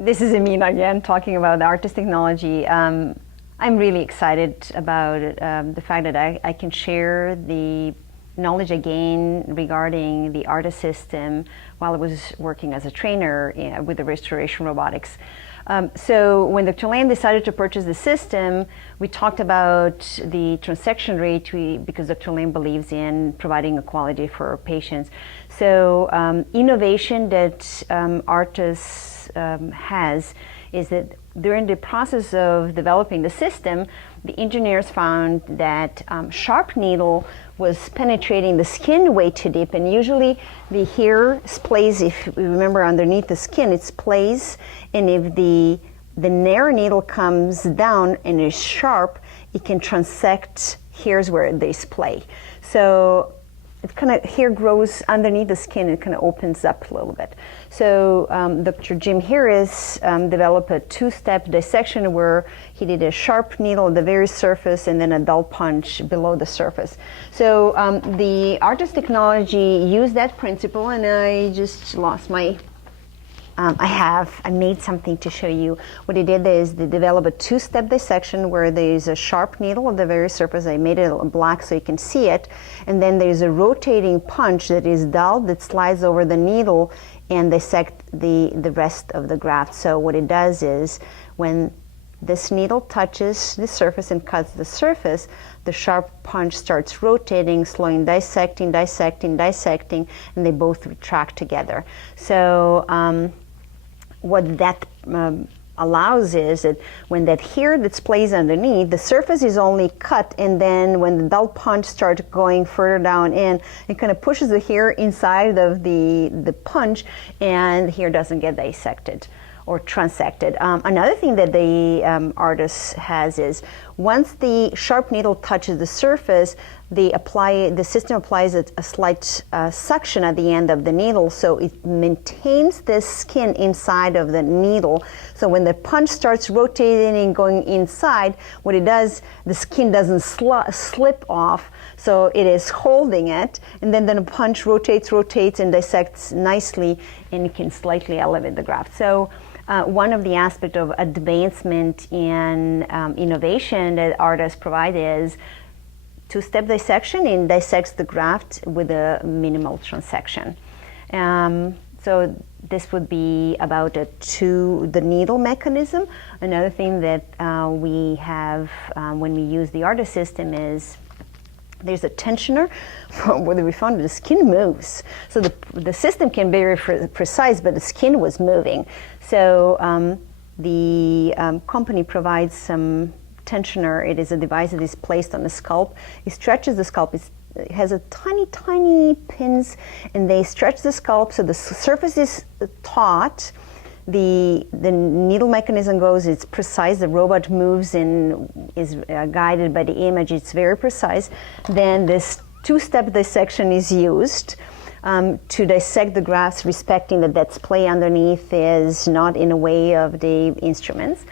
This is Emina again, talking about the ARTAS technology. I'm really excited about the fact that I can share the knowledge I gained regarding the ARTAS system while I was working as a trainer with the restoration robotics. So when Dr. Lam decided to purchase the system, we talked about the transaction rate because Dr. Lam believes in providing equality for patients. So innovation that ARTAS has is that during the process of developing the system, the engineers found that sharp needle was penetrating the skin way too deep, and usually the hair splays, if you remember, underneath the skin, it splays, and if the narrow needle comes down and is sharp, it can transect hairs where they splay. So it kind of, hair grows underneath the skin, it kind of opens up a little bit. So Dr. Jim Harris developed a two-step dissection where he did a sharp needle at the very surface and then a dull punch below the surface. So the ARTAS technology used that principle, and I just lost my I made something to show you. What they did is they developed a two-step dissection where there's a sharp needle at the very surface. I made it black so you can see it. And then there's a rotating punch that is dull that slides over the needle and dissect the rest of the graft. So what it does is when this needle touches the surface and cuts the surface, the sharp punch starts rotating, slowing, dissecting, dissecting, dissecting, and they both retract together. So what that allows is that when that hair that splays underneath, the surface is only cut, and then when the dull punch starts going further down in, it kind of pushes the hair inside of the punch, and the hair doesn't get dissected or transected. Another thing that the ARTAS has is once the sharp needle touches the surface, the system applies a slight suction at the end of the needle, so it maintains the skin inside of the needle. So when the punch starts rotating and going inside, what it does, the skin doesn't slip off, so it is holding it, and then the punch rotates and dissects nicely, and you can slightly elevate the graft. So one of the aspects of advancement in innovation that ARTAS provides is two-step dissection, and dissects the graft with a minimal transection. So this would be about the needle mechanism. Another thing that we have when we use the ARTAS system is there's a tensioner where we found the skin moves. So the system can be very precise, but the skin was moving. So the company provides some tensioner. It is a device that is placed on the scalp. It stretches the scalp. It has a tiny pins, and they stretch the scalp so the surface is taut. The needle mechanism goes, it's precise, the robot moves and is guided by the image, it's very precise. Then this two-step dissection is used to dissect the grafts, respecting that splay underneath is not in the way of the instruments.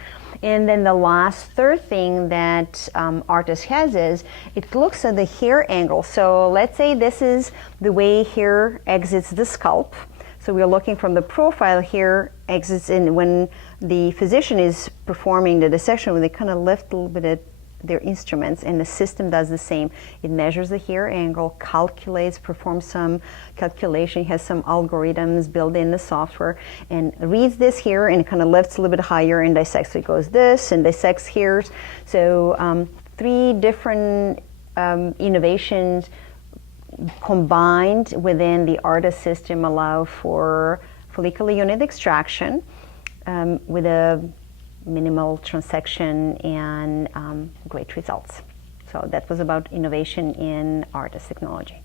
And then the last third thing that ARTAS has is it looks at the hair angle. So let's say this is the way hair exits the scalp. So we're looking from the profile, here exits in when the physician is performing the dissection, when they kind of lift a little bit at their instruments, and the system does the same. It measures the hair angle, calculates, performs some calculation, has some algorithms built in the software, and reads this here and kind of lifts a little bit higher and dissects. So it goes this and dissects hairs. So three different innovations combined within the ARTAS system allow for follicular unit extraction with a minimal transection and great results. So that was about innovation in ARTAS technology.